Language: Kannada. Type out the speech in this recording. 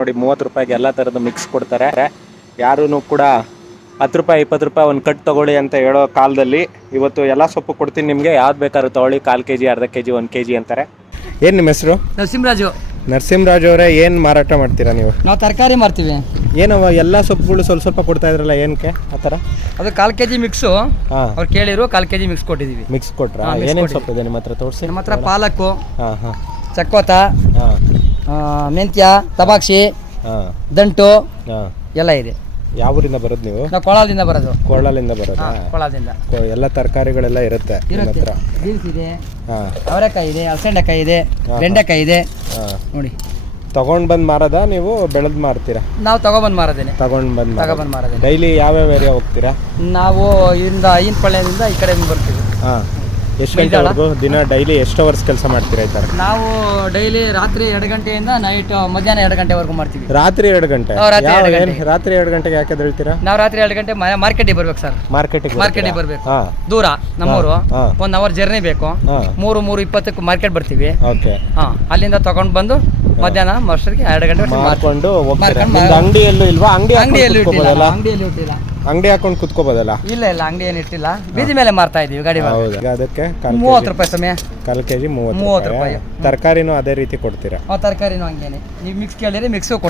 ನೋಡಿ 30 ರೂಪಾಯಿಗೆ ಎಲ್ಲ ಥರದ ಮಿಕ್ಸ್ ಕೊಡ್ತಾರೆ. ಯಾರೂ ಕೂಡ 10 ರೂಪಾಯಿ 20 ರೂಪಾಯಿ ಒಂದು ಕಟ್ ತೊಗೊಳ್ಳಿ ಅಂತ ಹೇಳೋ ಕಾಲದಲ್ಲಿ ಇವತ್ತು ಎಲ್ಲ ಸೊಪ್ಪು ಕೊಡ್ತೀನಿ ನಿಮಗೆ. ಯಾವ್ದು ಬೇಕಾದ್ರೂ ತೊಗೊಳ್ಳಿ, 1/4 kg, ಅರ್ಧ kg, 1 kg ಅಂತಾರೆ. ಏನು ನಿಮ್ಮ ಹೆಸರು? ನರಸಿಂಹರಾಜು ಅವರೇ, ಏನು ಮಾರಾಟ ಮಾಡ್ತೀರಾ ನೀವು? ನಾವು ತರಕಾರಿ ಮಾರ್ತೀವಿ. ಏನವ ಎಲ್ಲ ಸೊಪ್ಪುಗಳು ಸ್ವಲ್ಪ ಸ್ವಲ್ಪ ಕೊಡ್ತಾ ಇದ್ರಲ್ಲ, ಏನಕ್ಕೆ ಆ ಥರ? ಅದು 1/4 kg ಮಿಕ್ಸು. ಅವ್ರು ಕೇಳಿರು 1/4 kg ಮಿಕ್ಸ್ ಕೊಟ್ಟಿದ್ದೀವಿ. ಮಿಕ್ಸ್ ಕೊಟ್ರಾ? ಏನೇನು ಸೊಪ್ಪು ಇದೆ ನಿಮ್ಮ ಹತ್ರ? ತೋರಿಸಿ. ನಮ್ಮ ಹತ್ರ ಪಾಲಕ್ಕು, ಹಾಂ ಹಾಂ, ಚಕ್ಕೋತ, ಹಾಂ, ಮೆಂತ್ಯ, ತಬಾಕ್ಷಿ, ಹಾಂ, ದಂಟು ಹಾಂ, ಎಲ್ಲ ಇದೆ. ಯಾವ ಊರಿಂದ ಬರೋದು ನೀವು? ನಾವು ಕೊಳ್ಳಾಲದಿಂದ ಬರೋದು. ಕೊಳ್ಳಾಲಿಂದ ಬರೋದಾ? ಕೊಳ್ಳಾಲದಿಂದ ಎಲ್ಲ ತರಕಾರಿಗಳೆಲ್ಲ ಇರುತ್ತೆ ನಿಮ್ಮ ಹತ್ರ? ಬೀನ್ಸ್ ಇದೆ, ಹಾಂ, ಅವರೆಕಾಯಿ ಇದೆ, ಅಲಸಂಡೆಕಾಯಿ ಇದೆ, ಬೆಂಡೆಕಾಯಿ ಇದೆ. ಹಾಂ, ನೋಡಿ. ತಗೊಂಡ್ ಬಂದು ಮಾರದ ನೀವು ಬೆಳೆದು ಮಾರ್ತೀರಾ? ನಾವು ತಗೊಬಂದು ಮಾರೋದೇನೆ. ತಗೊಂಡ್ ಬಂದು ಮಾರೋದೇನೆ. ಡೈಲಿ ಯಾವ್ಯಾವ ಏರಿಯಾ ಹೋಗ್ತೀರಾ? ನಾವು ಇಲ್ಲಿಂದ ಐನಪಳ್ಳಿಯಿಂದ ಈ ಕಡೆ ಬರ್ತೀವಿ. ಹಾಂ, ಎಷ್ಟು ಗಂಟೆವರೆಗೂ ದಿನ ಡೈಲಿ ಎಷ್ಟು ಅವರ್ಸ್ ಕೆಲಸ ಮಾಡ್ತೀರಾ ಈ ಥರ? ನಾವು ಡೈಲಿ ರಾತ್ರಿ 2 ಗಂಟೆಯಿಂದ ನೈಟ್ ಮಧ್ಯಾಹ್ನ 2 ಗಂಟೆವರೆಗೂ ಮಾಡ್ತೀವಿ. ರಾತ್ರಿ 2 ಗಂಟೆ? ರಾತ್ರಿ 2 ಗಂಟೆಗೆ ಯಾಕೆ ಹೇಳ್ತೀರಾ? ನಾವು ರಾತ್ರಿ 2 ಗಂಟೆ ಮಾರ್ಕೆಟಿಗೆ ಬರ್ಬೇಕು ಸರ್. ಮಾರ್ಕೆಟಿಗೆ ಬರ್ಬೇಕು. ದೂರ ನಮ್ಮೂರು, 1 ಅವರ್ ಜರ್ನಿ ಬೇಕು. 3:20ಕ್ಕೆ ಮಾರ್ಕೆಟ್ ಬರ್ತೀವಿ. ಓಕೆ. ಅಲ್ಲಿಂದ ತಗೊಂಡ್ ಬಂದು ಮಧ್ಯಾಹ್ನ ಅಷ್ಟೊತ್ತಿಗೆ 2 ಗಂಟೆ ಮಾಡ್ಕೊಂಡು ಅಂಗಡಿಯಲ್ಲೂ ಇಲ್ವಾ? ಅಂಗಡಿಯಲ್ಲಿ ಇಟ್ಟಿಲ್ಲ. ಅಂಗಡಿ ಹಾಕೊಂಡು ಕುತ್ಕೋಬೋದಲ್ಲ? ಇಲ್ಲ ಅಂಗಡಿ ಏನು ಇಟ್ಟಿಲ್ಲ, ಬೀದಿ ಮೇಲೆ ಮಾರ್ತಾ ಇದೀವಿ ಗಾಡಿ. ಅದಕ್ಕೆ 30 ರೂಪಾಯಿ ಸಮಯ. 1/4 kg 30 ರೂಪಾಯಿ. ತರಕಾರಿನೂ ಅದೇ ರೀತಿ ಕೊಡ್ತೀರಾ? ತರಕಾರಿನೂ ಹಂಗೇನೆ. ನೀವು ಮಿಕ್ಸ್ ಕೇಳಿದ್ರೆ ಮಿಕ್ಸು ಕೊಡ್ತೀವಿ.